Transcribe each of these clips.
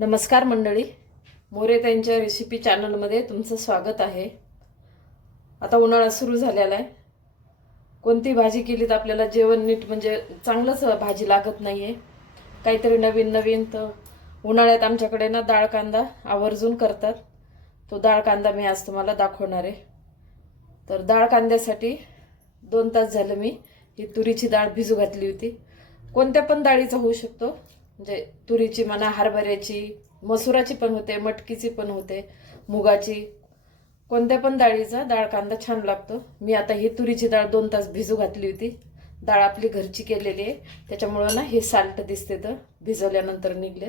नमस्कार मंडळी, मोरे त्यांच्या रेसिपी चॅनलमध्ये तुमचं स्वागत आहे. आता उन्हाळा सुरू झालेला आहे. कोणती भाजी केली तर आपल्याला जेवण नीट म्हणजे चांगलंच भाजी लागत नाही आहे. काहीतरी नवीन नवीन. तर उन्हाळ्यात आमच्याकडे ना डाळ कांदा आवर्जून करतात. तो डाळ कांदा मी आज तुम्हाला दाखवणार आहे. तर डाळ कांद्यासाठी 2 तास झालं मी ही तुरीची डाळ भिजू घातली होती. कोणत्या पण डाळीचा होऊ शकतो, म्हणजे तुरीची म्हणा, हरभऱ्याची, मसुराची पण होते, मटकीची पण होते, मुगाची, कोणत्या पण डाळीचा डाळ कांदा छान लागतो. मी आता ही तुरीची डाळ 2 तास भिजू घातली होती. डाळ आपली घरची केलेली आहे, त्याच्यामुळं ना हे साल्ट दिसते तर भिजवल्यानंतर निघले.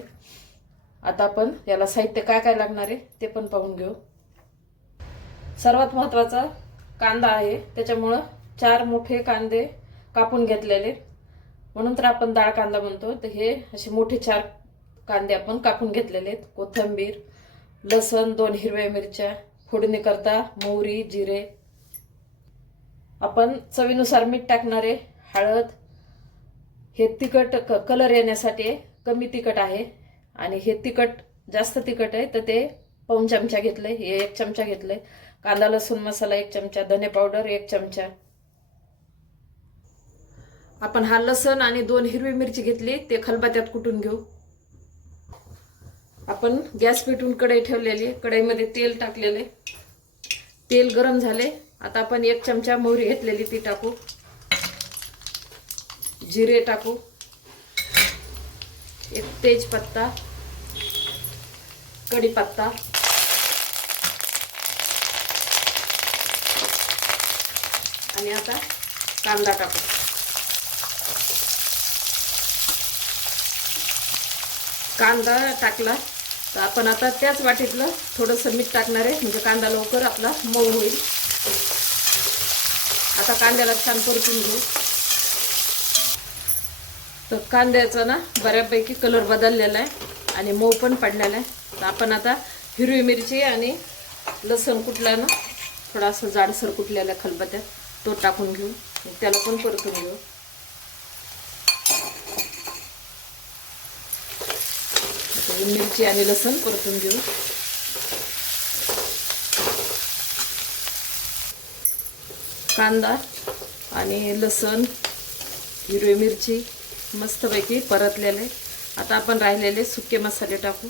आता आपण याला साहित्य काय काय लागणार आहे ते पण पाहून घेऊ. सर्वात महत्त्वाचा कांदा आहे, त्याच्यामुळं 4 मोठे कांदे कापून घेतलेले, म्हणून तर आपण डाळ कांदा म्हणतो. तर हे असे मोठे 4 कांदे आपण कापून घेतलेले आहेत. कोथिंबीर, लसण, 2 हिरव्या मिरच्या, फोडणी करता मोहरी, जिरे. आपण चवीनुसार मीठ टाकणार आहे, हळद. हे तिखट कलर येण्यासाठी कमी तिखट आहे, आणि हे तिखट जास्त तिखट आहे तर ते पाऊण चमचा घेतलंय, हे 1 चमचा घेतलंय. कांदा लसूण मसाला 1 चमचा, धने पावडर 1 चमचा. आपण हा लसण आणि 2 हिरवी मिरची घेतली, ते खलबत्त्यात कुटून घेऊ. आपण गॅस पेटवून कढई ठेवलेली, कढईमध्ये तेल टाकलेले, तेल गरम झाले. आता आपण 1 चमचा मोहरी घेतलेली ती टाकू, जिरे टाकू, 1 तेजपत्ता, कढीपत्ता, आणि आता कांदा टाकू. कांदा टाकला तर आपण आता त्याच वाटीतलं थोडंसं मीठ टाकणार आहे, म्हणजे कांदा लवकर आपला मऊ होईल. आता कांद्याला छान परतून घेऊ. तर कांद्याचा ना बऱ्यापैकी कलर बदललेला आहे आणि मऊ पण पडलेला आहे. तर आपण आता हिरवी मिरची आणि लसण कुटला ना थोडासा जाडसर कुटलेला खलबत्त्यात, तो टाकून घेऊ. त्याला पण परतून घेऊ. मिरची आणि लसण परतून घेऊ. कांदा आणि लसण, हिरवी मिरची मस्तपैकी परतलेले. आता आपण राहिलेले सुके मसाले टाकू.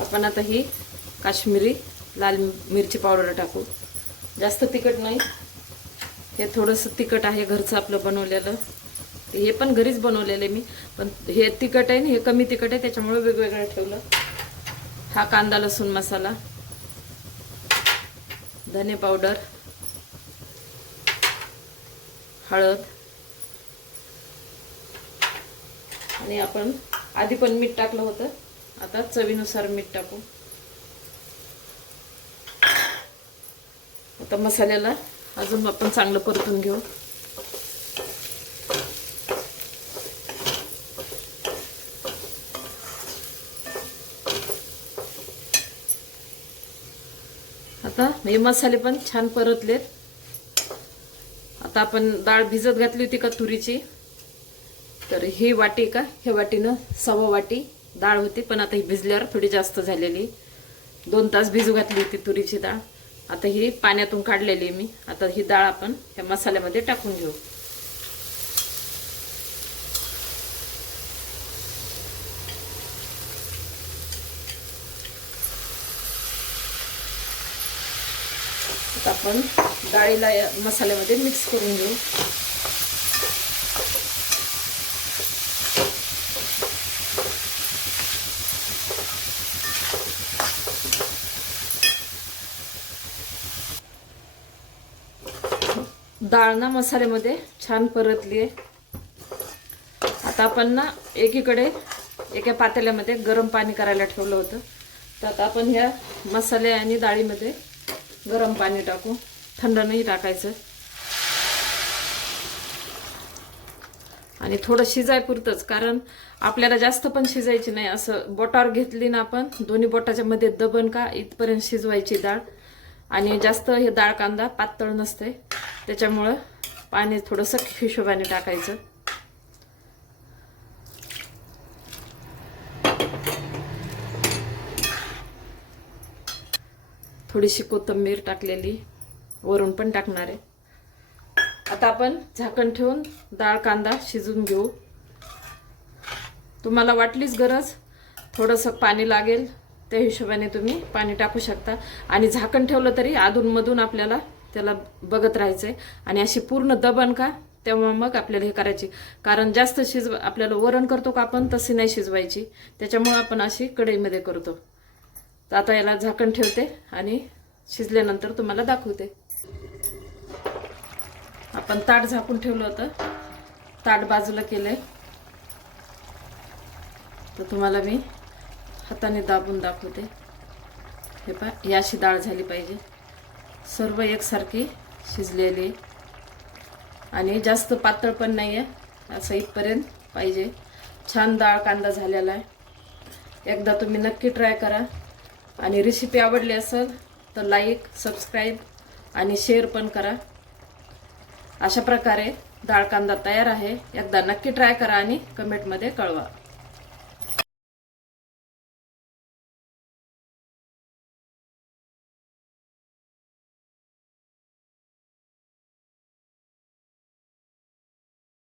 आपण आता ही काश्मीरी लाल मिरची पावडर टाकू. जास्त तिखट नाही, हे थोडंसं तिखट आहे घरचं आपलं बनवलेलं. हे पण घरीच बनवलेले मी, पण हे तिखट आहे आणि हे कमी तिखट आहे, त्याच्यामुळे वेगवेगळं ठेवलं. हा कांदा लसूण मसाला, धने पावडर, हळद, आणि आपण आधी पण मीठ टाकलं होतं, आता चवीनुसार मीठ टाकू. आता मसाल्याला अजून आपण चांगलं परतून घेऊ. आता हे मसाले पण छान परतलेत. आता आपण डाळ भिजत घातली होती का तुरीची, तर ही वाटी का हे वाटीनं 1.25 वाटी डाळ होती, पण आता ही भिजल्यावर थोडी जास्त झालेली. 2 तास भिजू घातली होती तुरीची डाळ. आता ही पाण्यातून काढलेली मी. आता ही डाळ आपण ह्या मसाल्यामध्ये टाकून घेऊ. आपण डाळीला या मसाल्यामध्ये मिक्स करून घेऊ. डाळ ना मसाल्यामध्ये छान परतली आहे. आता आपण ना एकीकडे एका पातेल्यामध्ये गरम पाणी करायला ठेवलं होतं, तर आता आपण ह्या मसाले आणि डाळीमध्ये गरम पाणी टाकू. थंड नाही टाकायचं, आणि थोडं शिजायपुरतंच, कारण आपल्याला जास्त पण शिजायची नाही. असं बोटावर घेतली ना आपण, दोन्ही बोटाच्या मध्ये दबन का इथपर्यंत शिजवायची डाळ. आणि जास्त हे डाळ कांदा पातळ नसते, त्याच्यामुळं पाणी थोडंसं हिशोबाने टाकायचं. थोडीशी कोथिंबीर टाकलेली, वरून पण टाकणार आहे. आता आपण झाकण ठेवून डाळ कांदा शिजून घेऊ. तुम्हाला वाटलीच गरज थोडंसं पाणी लागेल त्या हिशोबाने तुम्ही पाणी टाकू शकता. आणि झाकण ठेवलं तरी अधूनमधून आपल्याला त्याला बघत राहायचंय. आणि अशी पूर्ण दबन का तेव्हा मग आपल्याला हे करायची, कारण जास्त आपल्याला वरण करतो का आपण तशी नाही शिजवायची, त्याच्यामुळे आपण अशी कढईमध्ये करतो. तर आता याला झाकण ठेवते आणि शिजल्यानंतर तुम्हाला दाखवते. आपण ताट झाकून ठेवलं होतं, ताट बाजूला केलंय. तर तुम्हाला मी हाताने दाबून दाखवते. हे पहा, ही अशी डाळ झाली पाहिजे, सर्व एकसारखी शिजलेली आणि जास्त पातळ पण नाही आहे, असं इथपर्यंत पाहिजे. छान डाळ कांदा झालेला आहे. एकदा तुम्ही नक्की ट्राय करा. आणि रेसिपी आवडली असेल तर लाईक, सबस्क्राईब आणि शेअर पण करा. अशा प्रकारे डाळ कांदा तयार आहे. एकदा नक्की ट्राय करा आणि कमेंटमध्ये कळवा.